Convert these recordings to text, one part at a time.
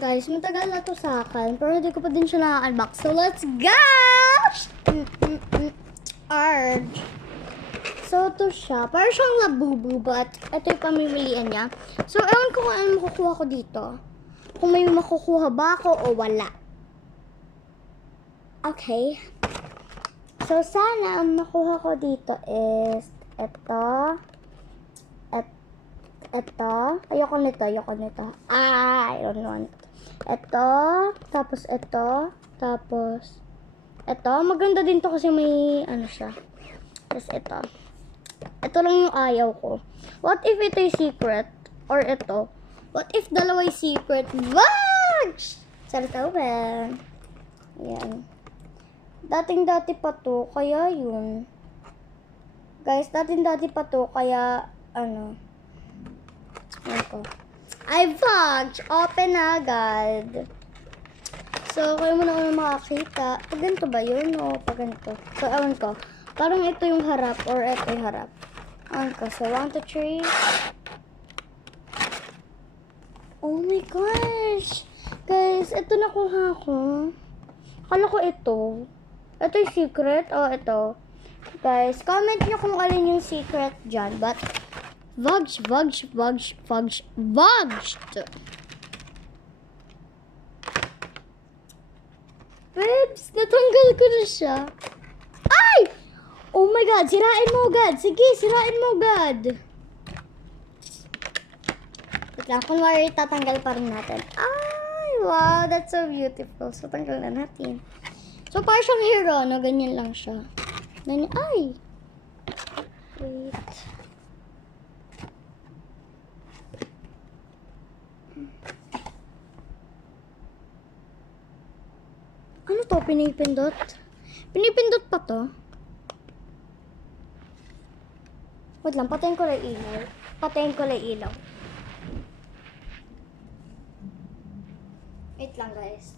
Guys, matagal na to sa akin, pero hindi ko pa din siya na-unbox. So, let's go! Arg. So, ito siya. Parang siyang labubu, but ito yung pamimilian niya. So, ewan ko kung ano makukuha ko dito. Kung may makukuha ba ako o wala. Okay. So, sana ang makuha ko dito is ito. Ito. Ayoko nito. I don't want. Ito. Tapos ito. Tapos ito. Maganda din to kasi may ano siya. Tapos ito. Ito lang yung ayaw ko. What if ito yung secret? Or ito? What if dalawa yung secret? Wag! Salita ba? Ayan. Dating-dati pa to. Kaya yun. Guys, dating-dati pa to. Kaya ano. Ito. I vlogged. Open na agad. So, kayo muna ako makakita. Pag ganito ba yun? O pag ganito? So, ewan ko. Parang ito yung harap or ito yung harap. Ewan ko. So, 1, 2, 3. Oh my gosh. Guys, ito nakuha ko. Akala ko ito. Ito yung secret. O, ito. Guys, comment nyo kung alin yung secret dyan. But, Vugs. Babes, natanggal ko na siya. Ay! Oh my God, sirain mo agad. Sige, sirain mo agad. Wait lang, kunwari tatanggal pa rin natin. Ay, wow, that's so beautiful. So, tanggal na natin. So, parang siyang hero, no? Ganyan lang siya. Ganyan, ay! Wait. Ano to? Pinipindot? Pinipindot pa to? Wait lang, patayin ko lang ilaw. Wait lang, guys.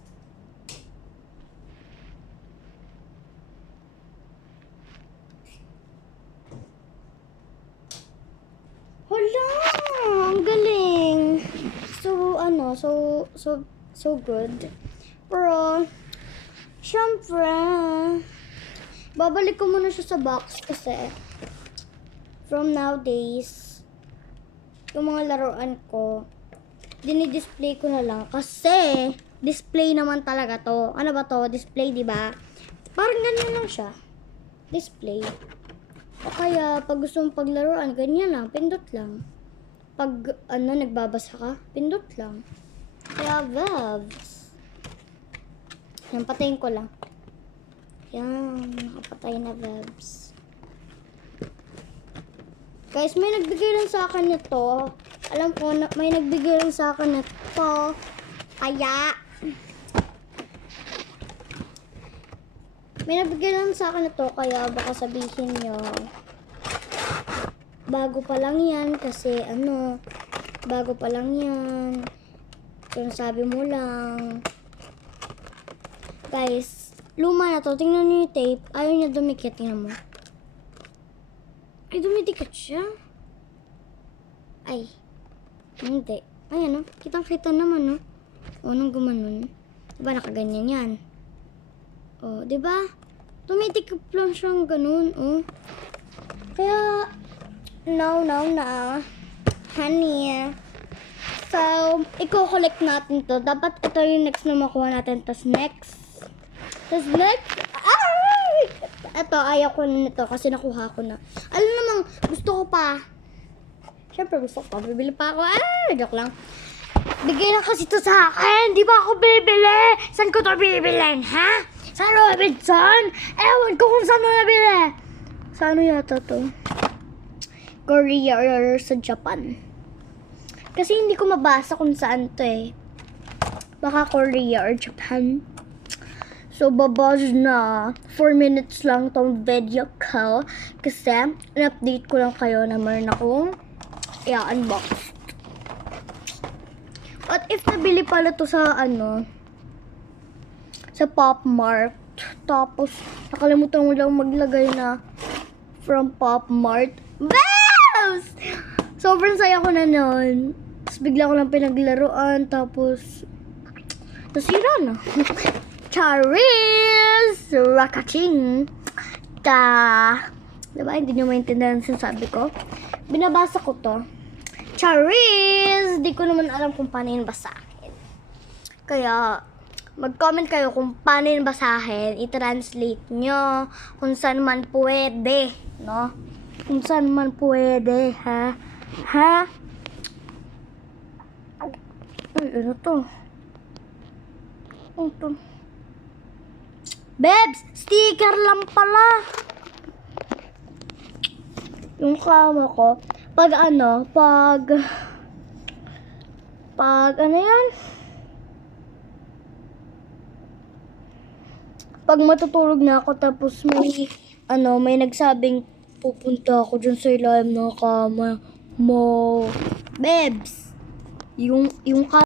Hala! Ang galing! So, ano, so good. Pero, syempre, babalik ko muna siya sa box kasi from nowadays, yung mga laruan ko, dinidisplay ko na lang kasi display naman talaga to. Ano ba to? Display, di ba? Parang ganyan lang siya. Display. O kaya, pag gusto mong paglaruan, ganyan lang, pindot lang. Pag, nagbabasa ka, pindot lang. Kaya, vibes. Yan, patayin ko lang. Yan, nakapatay na vibes. Guys, may nagbigay lang sa akin nito. Alam ko, may nagbigay lang sa akin nito. Kaya, may nagbigay lang sa akin nito. Kaya, baka sabihin nyo, bago pa lang yan. Kasi, bago pa lang yan. Kung sabi mo lang. Guys, luma na to. Tingnan nyo yung tape. Ayaw niya dumikit. Tingnan mo. Ay, dumidikit siya. Ay. Hindi. Ay, kitang-kita naman, no? O, nung gumanon. Diba, nakaganyan yan? O, diba? Dumidikit lang siyang ganun, o. Kaya, no, na. Honey. So, i-collect natin to. Dapat ito yung next na makuha natin. Tapos next. Ito, ayaw ko na nito kasi nakuha ko na. Alam namang, gusto ko pa. Siyempre, gusto ko pa. Bibili pa ako. Joke lang. Bigay na kasi ito sa akin. Di ba ako bibili? Saan ko to bibilin, ha? Sa Robinson? Ewan ko kung saan mo nabili. Sa ano yata to? Korea or sa Japan. Kasi hindi ko mabasa kung saan to eh. Baka Korea or Japan. So, babaz na 4 minutes lang tong video ko. Kasi, in-update ko lang kayo na meron akong i-unbox. At if nabili pala to sa sa Pop Mart. Tapos, nakalimutan mo lang maglagay na from Pop Mart. Bells! Sobrang saya ko na nun. Tapos, bigla ko lang pinaglaruan. Tapos, Nasira na. Charis! Rakaching! Diba? Hindi nyo maintindihan ang sinasabi ko. Binabasa ko to. Charis! Di ko naman alam kung paano yun basahin. Kaya, mag-comment kayo kung paano yun basahin. I-translate nyo. Kung saan man pwede. No? Kung saan man pwede. Ha? Ha? Ay, ano to? Ano to? Bebs! Sticker lang pala! Yung kama ko, pag ano yan? Pag matutulog na ako, tapos may nagsabing pupunta ako dyan sa ilalim ng kama mo. Bebs! Yung